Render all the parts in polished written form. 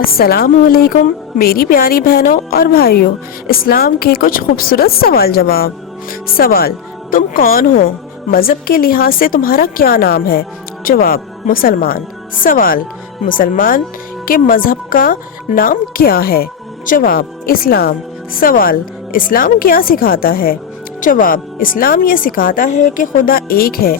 السلام علیکم میری پیاری بہنوں اور بھائیوں، اسلام کے کچھ خوبصورت سوال جواب۔ سوال: تم کون ہو؟ مذہب کے لحاظ سے تمہارا کیا نام ہے؟ جواب: مسلمان۔ سوال: مسلمان کے مذہب کا نام کیا ہے؟ جواب: اسلام۔ سوال: اسلام کیا سکھاتا ہے؟ جواب: اسلام یہ سکھاتا ہے کہ خدا ایک ہے،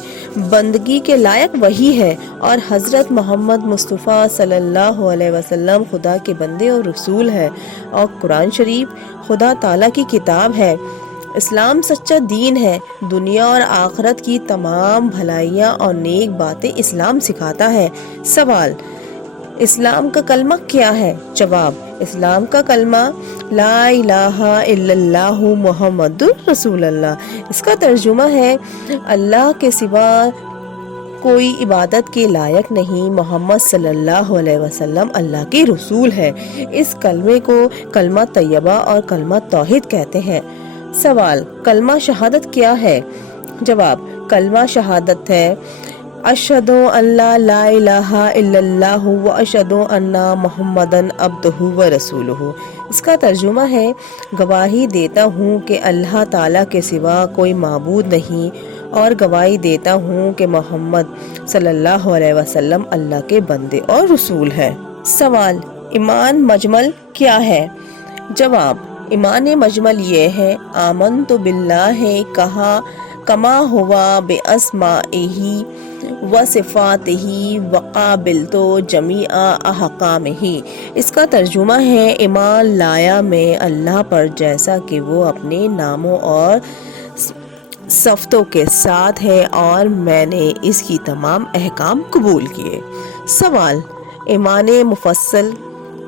بندگی کے لائق وہی ہے، اور حضرت محمد مصطفیٰ صلی اللہ علیہ وسلم خدا کے بندے اور رسول ہے، اور قرآن شریف خدا تعالیٰ کی کتاب ہے۔ اسلام سچا دین ہے، دنیا اور آخرت کی تمام بھلائیاں اور نیک باتیں اسلام سکھاتا ہے۔ سوال: اسلام کا کلمہ کیا ہے؟ جواب: اسلام کا کلمہ لا الہ الا اللہ محمد رسول اللہ۔ اس کا ترجمہ ہے: اللہ کے سوا کوئی عبادت کے لائق نہیں، محمد صلی اللہ علیہ وسلم اللہ کے رسول ہے۔ اس کلمے کو کلمہ طیبہ اور کلمہ توحید کہتے ہیں۔ سوال: کلمہ شہادت کیا ہے؟ جواب: کلمہ شہادت ہے: اشہد ان لا الہ الا اللہ و اشہد ان محمدً عبدہ و رسولہ۔ اس کا ترجمہ ہے: گواہی دیتا ہوں کہ اللہ تعالیٰ کے سوا کوئی معبود نہیں، اور گواہی دیتا ہوں کہ محمد صلی اللہ علیہ وسلم اللہ کے بندے اور رسول ہے۔ سوال: ایمان مجمل کیا ہے؟ جواب: ایمان مجمل یہ ہے: آمنت باللہ کما ہوا باسمائہ و صفاتہ وقبلت جمیع احکامہ۔ اس کا ترجمہ ہے: ایمان لایا میں اللہ پر جیسا کہ وہ اپنے ناموں اور صفتوں کے ساتھ ہے، اور میں نے اس کی تمام احکام قبول کیے۔ سوال: ایمان مفصل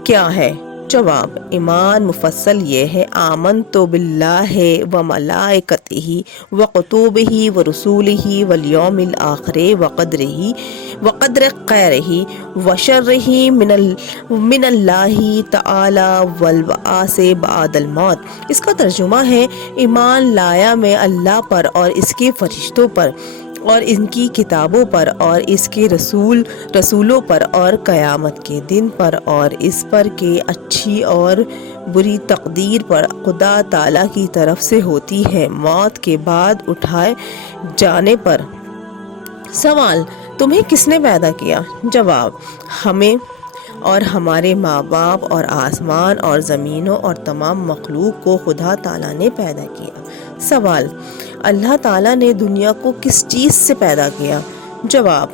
کیا ہے؟ جواب: ایمان مفصل یہ ہے: آمنت باللہ و ملائکتہ و کتبہ و رسلہ والیوم الآخر وقدر خیرہ و شرہ من اللہ تعالی والبعث بعد الموت۔ اس کا ترجمہ ہے: ایمان لایا میں اللہ پر اور اس کے فرشتوں پر اور ان کی کتابوں پر اور اس کے رسولوں پر اور قیامت کے دن پر، اور اس پر کہ اچھی اور بری تقدیر پر خدا تعالیٰ کی طرف سے ہوتی ہے، موت کے بعد اٹھائے جانے پر۔ سوال: تمہیں کس نے پیدا کیا؟ جواب: ہمیں اور ہمارے ماں باپ اور آسمان اور زمینوں اور تمام مخلوق کو خدا تعالیٰ نے پیدا کیا۔ سوال: اللہ تعالیٰ نے دنیا کو کس چیز سے پیدا کیا؟ جواب: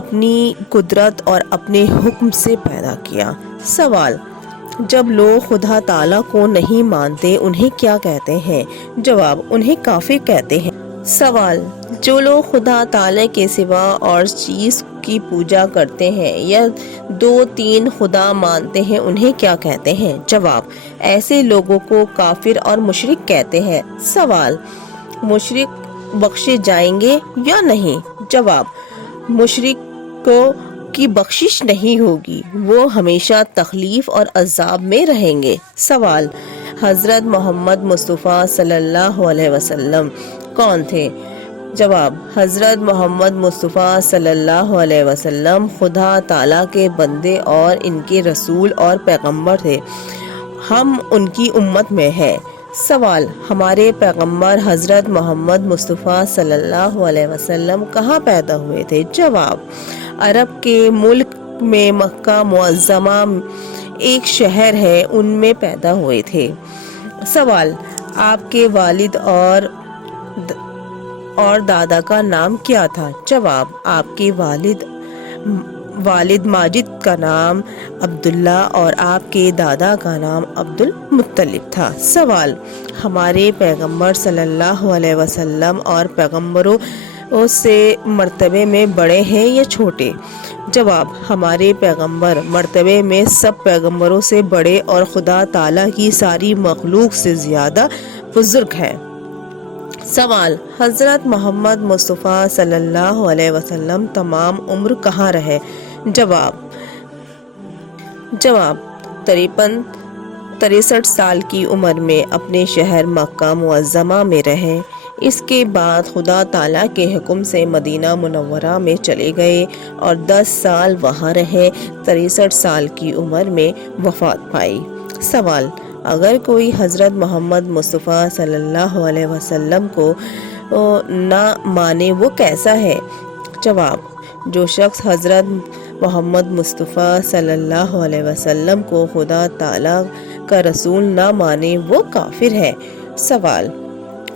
اپنی قدرت اور اپنے حکم سے پیدا کیا۔ سوال: جب لوگ خدا تعالیٰ کو نہیں مانتے انہیں کیا کہتے ہیں؟ جواب: انہیں کافر کہتے ہیں۔ سوال: جو لوگ خدا تعالیٰ کے سوا اور چیز کی پوجا کرتے ہیں یا 2-3 خدا مانتے ہیں انہیں کیا کہتے ہیں؟ جواب: ایسے لوگوں کو کافر اور مشرک کہتے ہیں۔ سوال: مشرک بخشے جائیں گے یا نہیں؟ جواب: مشرک کی بخشش نہیں ہوگی، وہ ہمیشہ تکلیف اور عذاب میں رہیں گے۔ سوال: حضرت محمد مصطفیٰ صلی اللہ علیہ وسلم کون تھے؟ جواب: حضرت محمد مصطفیٰ صلی اللہ علیہ وسلم خدا تعالیٰ کے بندے اور ان کے رسول اور پیغمبر تھے، ہم ان کی امت میں ہیں۔ سوال: ہمارے پیغمبر حضرت محمد مصطفیٰ صلی اللہ علیہ وسلم کہاں پیدا ہوئے تھے؟ جواب: عرب کے ملک میں مکہ معظمہ ایک شہر ہے، ان میں پیدا ہوئے تھے۔ سوال: آپ کے والد اور دادا کا نام کیا تھا؟ جواب: آپ کے والد ماجد کا نام عبداللہ اور آپ کے دادا کا نام عبد المطلب تھا۔ سوال: ہمارے پیغمبر صلی اللہ علیہ وسلم اور پیغمبروں سے مرتبے میں بڑے ہیں یا چھوٹے؟ جواب: ہمارے پیغمبر مرتبے میں سب پیغمبروں سے بڑے اور خدا تعالیٰ کی ساری مخلوق سے زیادہ بزرگ ہیں۔ سوال: حضرت محمد مصطفیٰ صلی اللہ علیہ وسلم تمام عمر کہاں رہے؟ جواب: 63 سال کی عمر میں اپنے شہر مکہ معظمہ میں رہے۔ اس کے بعد خدا تعالیٰ کے حکم سے مدینہ منورہ میں چلے گئے اور 10 سال وہاں رہے۔ 63 سال کی عمر میں وفات پائی۔ سوال: اگر کوئی حضرت محمد مصطفیٰ صلی اللہ علیہ وسلم کو نہ مانے وہ کیسا ہے؟ جواب: جو شخص حضرت محمد مصطفیٰ صلی اللہ علیہ وسلم کو خدا تعالیٰ کا رسول نہ مانے وہ کافر ہے۔ سوال: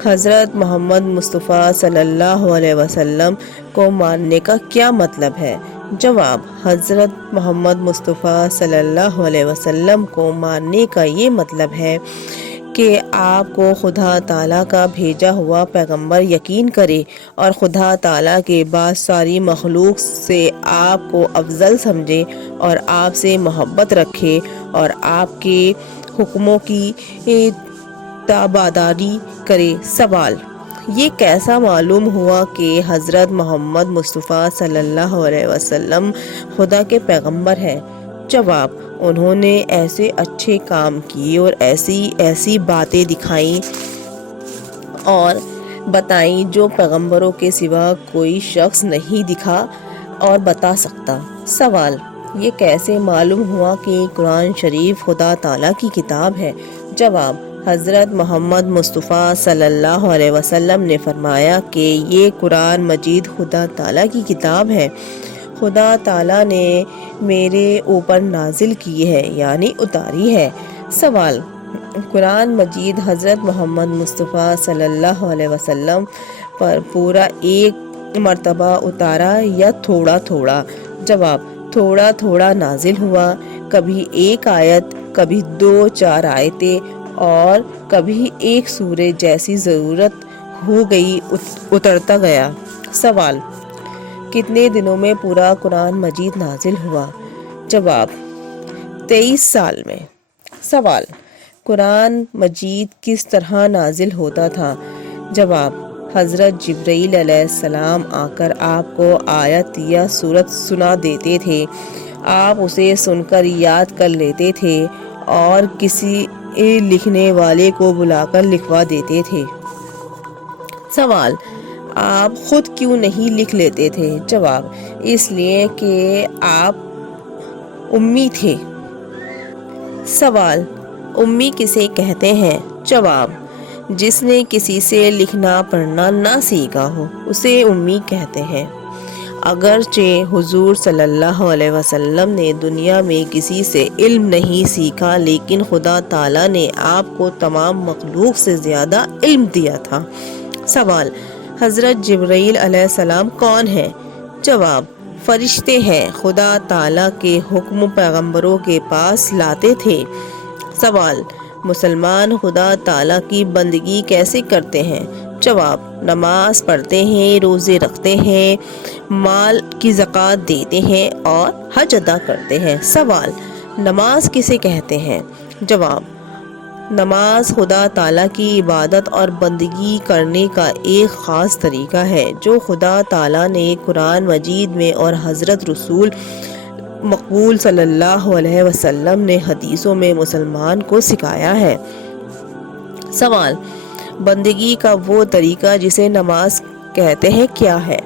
حضرت محمد مصطفیٰ صلی اللہ علیہ وسلم کو ماننے کا کیا مطلب ہے؟ جواب: حضرت محمد مصطفیٰ صلی اللہ علیہ وسلم کو ماننے کا یہ مطلب ہے کہ آپ کو خدا تعالیٰ کا بھیجا ہوا پیغمبر یقین کرے اور خدا تعالیٰ کے بعد ساری مخلوق سے آپ کو افضل سمجھے اور آپ سے محبت رکھے اور آپ کے حکموں کی تابعداری کرے۔ سوال: یہ کیسا معلوم ہوا کہ حضرت محمد مصطفیٰ صلی اللہ علیہ وسلم خدا کے پیغمبر ہیں؟ جواب: انہوں نے ایسے اچھے کام کیے اور ایسی باتیں دکھائیں اور بتائیں جو پیغمبروں کے سوا کوئی شخص نہیں دکھا اور بتا سکتا۔ سوال: یہ کیسے معلوم ہوا کہ قرآن شریف خدا تعالیٰ کی کتاب ہے؟ جواب: حضرت محمد مصطفیٰ صلی اللہ علیہ وسلم نے فرمایا کہ یہ قرآن مجید خدا تعالیٰ کی کتاب ہے، خدا تعالیٰ نے میرے اوپر نازل کی ہے یعنی اتاری ہے۔ سوال: قرآن مجید حضرت محمد مصطفیٰ صلی اللہ علیہ وسلم پر پورا ایک مرتبہ اتارا یا تھوڑا تھوڑا؟ جواب: تھوڑا تھوڑا نازل ہوا، کبھی ایک آیت، کبھی 2-4 آیتیں اور کبھی ایک سورہ جیسی ضرورت ہو گئی اترتا گیا۔ سوال: کتنے دنوں میں پورا قرآن مجید نازل ہوا؟ جواب: 23 سال میں۔ سوال: قرآن مجید کس طرح نازل ہوتا تھا؟ جواب: حضرت جبرائیل علیہ السلام آ کر آپ کو آیت یا سورت سنا دیتے تھے، آپ اسے سن کر یاد کر لیتے تھے اور کسی لکھنے والے کو بلا کر لکھوا دیتے تھے۔ سوال: آپ خود کیوں نہیں لکھ لیتے تھے؟ جواب: اس لیے کہ آپ امی تھے۔ سوال: امی کسے کہتے ہیں؟ جواب: جس نے کسی سے لکھنا پڑھنا نہ سیکھا ہو اسے امی کہتے ہیں۔ اگرچہ حضور صلی اللہ علیہ وسلم نے دنیا میں کسی سے علم نہیں سیکھا لیکن خدا تعالیٰ نے آپ کو تمام مخلوق سے زیادہ علم دیا تھا۔ سوال: حضرت جبرائیل علیہ السلام کون ہیں؟ جواب: فرشتے ہیں، خدا تعالیٰ کے حکم پیغمبروں کے پاس لاتے تھے۔ سوال: مسلمان خدا تعالیٰ کی بندگی کیسے کرتے ہیں؟ جواب: نماز پڑھتے ہیں، روزے رکھتے ہیں، مال کی زکوٰۃ دیتے ہیں اور حج ادا کرتے ہیں۔ سوال: نماز کسے کہتے ہیں؟ جواب: نماز خدا تعالیٰ کی عبادت اور بندگی کرنے کا ایک خاص طریقہ ہے جو خدا تعالیٰ نے قرآن مجید میں اور حضرت رسول مقبول صلی اللہ علیہ وسلم نے حدیثوں میں مسلمان کو سکھایا ہے۔ سوال: بندگی کا وہ طریقہ جسے نماز کہتے ہیں کیا ہے؟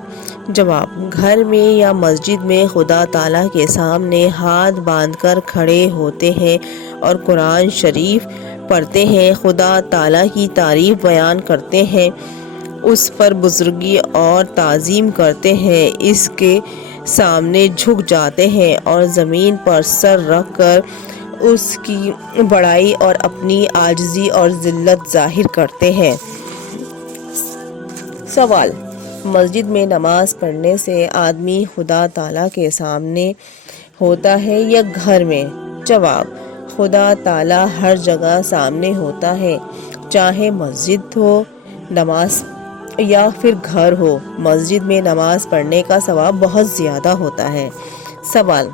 جواب: گھر میں یا مسجد میں خدا تعالیٰ کے سامنے ہاتھ باندھ کر کھڑے ہوتے ہیں اور قرآن شریف پڑھتے ہیں، خدا تعالیٰ کی تعریف بیان کرتے ہیں، اس پر بزرگی اور تعظیم کرتے ہیں، اس کے سامنے جھک جاتے ہیں اور زمین پر سر رکھ کر اس کی بڑائی اور اپنی عاجزی اور ذلت ظاہر کرتے ہیں۔ سوال: مسجد میں نماز پڑھنے سے آدمی خدا تعالیٰ کے سامنے ہوتا ہے یا گھر میں؟ جواب: خدا تعالیٰ ہر جگہ سامنے ہوتا ہے، چاہے مسجد ہو نماز یا پھر گھر ہو۔ مسجد میں نماز پڑھنے کا ثواب بہت زیادہ ہوتا ہے۔ سوال: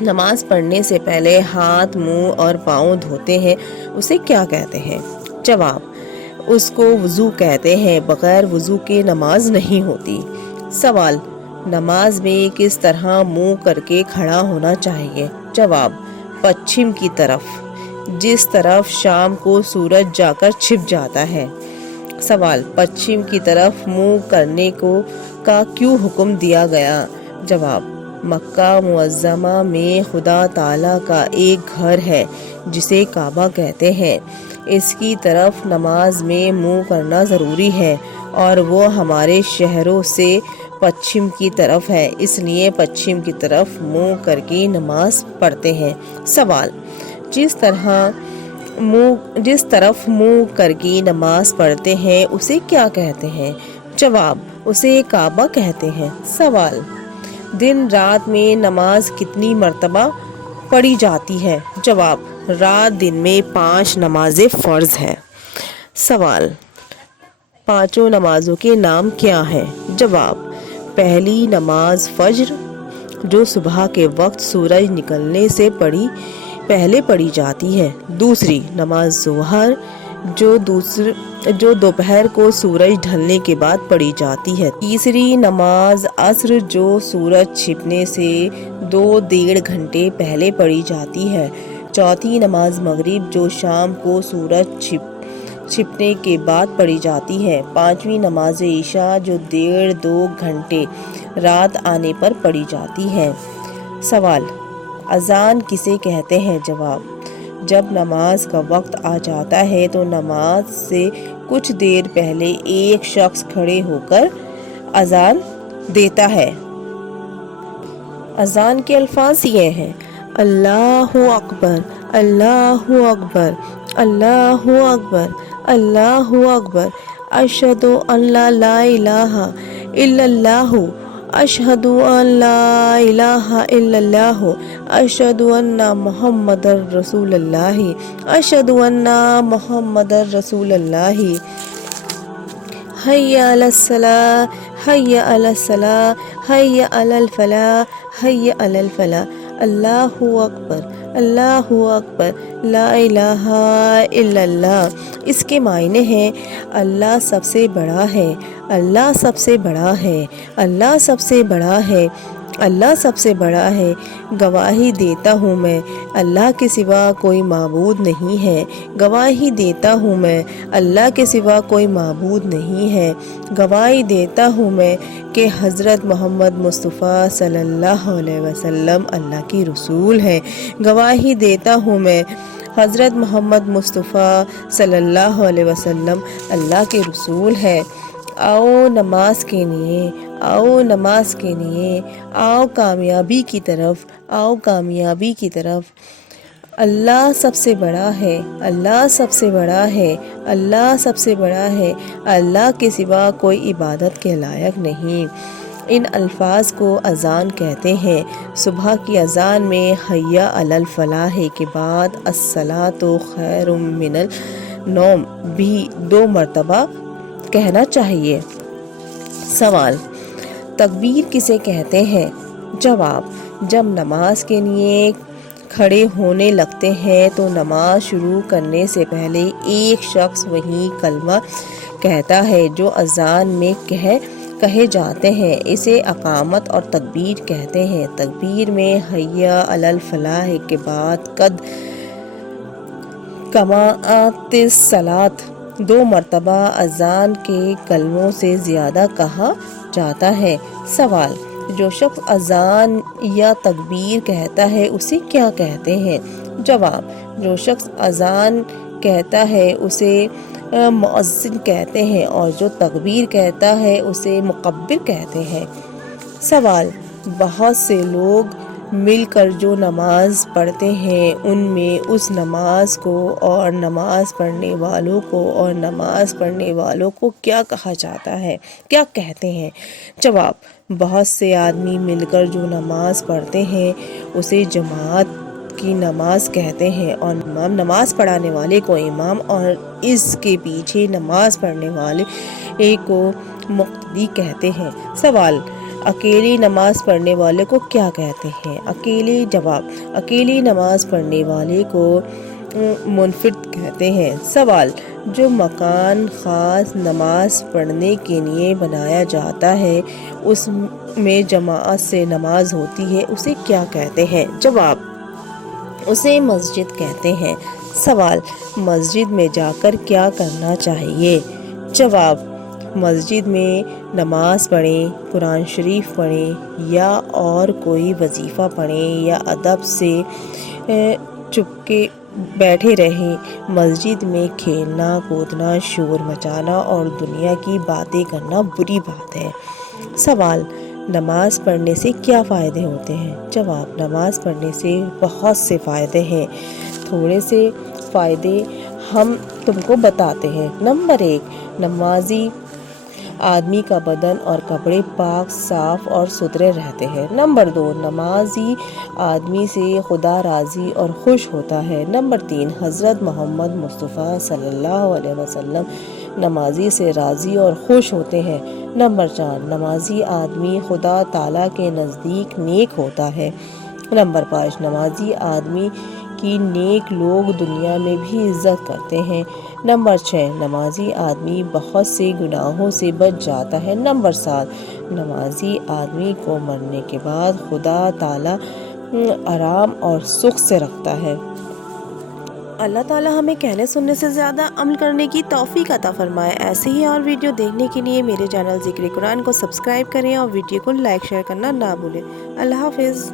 نماز پڑھنے سے پہلے ہاتھ، منہ اور پاؤں دھوتے ہیں، اسے کیا کہتے ہیں؟ جواب: اس کو وضو کہتے ہیں، بغیر وضو کے نماز نہیں ہوتی۔ سوال: نماز میں کس طرح منہ کر کے کھڑا ہونا چاہیے؟ جواب: پچھم کی طرف، جس طرف شام کو سورج جا کر چھپ جاتا ہے۔ سوال، پچھم کی طرف منہ کرنے کا کیوں حکم دیا گیا؟ جواب، مکہ معظمہ میں خدا تعالیٰ کا ایک گھر ہے جسے کعبہ کہتے ہیں۔ اس کی طرف نماز میں منہ کرنا ضروری ہے اور وہ ہمارے شہروں سے پچھم کی طرف ہے، اس لیے پچھم کی طرف منہ کر کے نماز پڑھتے ہیں۔ سوال، جس طرف منہ کر کے نماز پڑھتے ہیں اسے کیا کہتے ہیں؟ جواب، اسے کعبہ کہتے ہیں۔ سوال، دن رات میں نماز کتنی مرتبہ پڑھی جاتی ہے؟ جواب، رات دن میں 5 نمازیں فرض ہیں۔ سوال، 5 نمازوں کے نام کیا ہیں؟ جواب، پہلی نماز فجر جو صبح کے وقت سورج نکلنے سے پہلے پڑھی جاتی ہے۔ دوسری نماز ظہر جو دوپہر کو سورج ڈھلنے کے بعد پڑھی جاتی ہے۔ تیسری نماز عصر جو سورج چھپنے سے 2.5 گھنٹے پہلے پڑھی جاتی ہے۔ چوتھی نماز مغرب جو شام کو سورج چھپنے کے بعد پڑھی جاتی ہے۔ پانچویں نماز عشاء جو 1.5-2 گھنٹے رات آنے پر پڑھی جاتی ہے۔ سوال، اذان کسے کہتے ہیں؟ جواب، جب نماز کا وقت آ جاتا ہے تو نماز سے کچھ دیر پہلے ایک شخص کھڑے ہو کر اذان دیتا ہے۔ اذان کے الفاظ یہ ہیں: اللہ اکبر، اللہ اکبر، اللہ اکبر، اللہ اکبر، اشہد ان لا الہ الا اللہ، اشہد ان لا الہ الا اللہ، اشہد ان محمد رسول اللہ، اشہد ان محمد رسول اللہ، حی علی الصلاۃ، حی علی الصلاۃ، حی علی الفلاح، حی علی الفلاح، اللہ اکبر، اللہ اکبر، لا الہ الا اللہ۔ اس کے معنی ہیں: اللہ سب سے بڑا ہے، اللہ سب سے بڑا ہے، اللہ سب سے بڑا ہے، اللہ سب سے بڑا ہے۔ گواہی دیتا ہوں میں اللہ کے سوا کوئی معبود نہیں ہے، گواہی دیتا ہوں میں اللہ کے سوا کوئی معبود نہیں ہے۔ گواہی دیتا ہوں میں کہ حضرت محمد مصطفیٰ صلی اللہ علیہ وسلم اللہ کے رسول ہیں۔ گواہی دیتا ہوں میں حضرت محمد مصطفیٰ صلی اللہ علیہ وسلم اللہ کے رسول ہیں۔ آؤ نماز کے لیے، آؤ نماز کے لیے، آؤ کامیابی کی طرف، آؤ کامیابی کی طرف۔ اللہ سب سے بڑا ہے، اللہ سب سے بڑا ہے، اللہ سب سے بڑا ہے، اللہ کے سوا کوئی عبادت کے لائق نہیں۔ ان الفاظ کو اذان کہتے ہیں۔ صبح کی اذان میں حی علی الفلاح کے بعد الصلاۃ خیر من النوم بھی 2 مرتبہ کہنا چاہیے۔ سوال، تکبیر کسے کہتے ہیں؟ جواب، جب نماز کے لیے کھڑے ہونے لگتے ہیں تو نماز شروع کرنے سے پہلے ایک شخص وہی کلمہ کہتا ہے جو اذان میں کہے جاتے ہیں، اسے اقامت اور تکبیر کہتے ہیں۔ تکبیر میں حی علی الفلاح کے بعد قد قامت الصلاۃ 2 مرتبہ اذان کے کلموں سے زیادہ کہا جاتا ہے۔ سوال، جو شخص اذان یا تکبیر کہتا ہے اسے کیا کہتے ہیں؟ جواب، جو شخص اذان کہتا ہے اسے مؤذن کہتے ہیں اور جو تکبیر کہتا ہے اسے مکبر کہتے ہیں۔ سوال، بہت سے لوگ مل کر جو نماز پڑھتے ہیں ان میں اس نماز کو اور نماز پڑھنے والوں کو کیا کہا جاتا ہے، کیا کہتے ہیں؟ جواب، بہت سے آدمی مل کر جو نماز پڑھتے ہیں اسے جماعت کی نماز کہتے ہیں اور نماز پڑھانے والے کو امام اور اس کے پیچھے نماز پڑھنے والے کو مقتدی کہتے ہیں۔ سوال، اکیلی نماز پڑھنے والے کو کیا کہتے ہیں؟ جواب، اکیلی نماز پڑھنے والے کو منفرد کہتے ہیں۔ سوال، جو مکان خاص نماز پڑھنے کے لیے بنایا جاتا ہے اس میں جماعت سے نماز ہوتی ہے اسے کیا کہتے ہیں؟ جواب، اسے مسجد کہتے ہیں۔ سوال، مسجد میں جا کر کیا کرنا چاہیے؟ جواب: مسجد میں نماز پڑھیں، قرآن شریف پڑھیں یا اور کوئی وظیفہ پڑھیں یا ادب سے چپ کے بیٹھے رہیں۔ مسجد میں کھیلنا کودنا، شور مچانا اور دنیا کی باتیں کرنا بری بات ہے۔ سوال: نماز پڑھنے سے کیا فائدے ہوتے ہیں؟ جواب: نماز پڑھنے سے بہت سے فائدے ہیں۔ تھوڑے سے فائدے ہم تم کو بتاتے ہیں۔ نمبر 1، نمازی آدمی کا بدن اور کپڑے پاک صاف اور ستھرے رہتے ہیں۔ نمبر 2، نمازی آدمی سے خدا راضی اور خوش ہوتا ہے۔ نمبر 3، حضرت محمد مصطفیٰ صلی اللہ علیہ وسلم نمازی سے راضی اور خوش ہوتے ہیں۔ نمبر 4، نمازی آدمی خدا تعالیٰ کے نزدیک نیک ہوتا ہے۔ نمبر 5، نمازی آدمی کی نیک لوگ دنیا میں بھی عزت کرتے ہیں۔ نمبر 6، نمازی آدمی بہت سے گناہوں سے بچ جاتا ہے۔ نمبر 7، نمازی آدمی کو مرنے کے بعد خدا تعالیٰ آرام اور سکھ سے رکھتا ہے۔ اللہ تعالیٰ ہمیں کہنے سننے سے زیادہ عمل کرنے کی توفیق عطا فرمائے۔ ایسے ہی اور ویڈیو دیکھنے کے لیے میرے چینل ذکر قرآن کو سبسکرائب کریں اور ویڈیو کو لائک شیئر کرنا نہ بھولیں۔ اللہ حافظ۔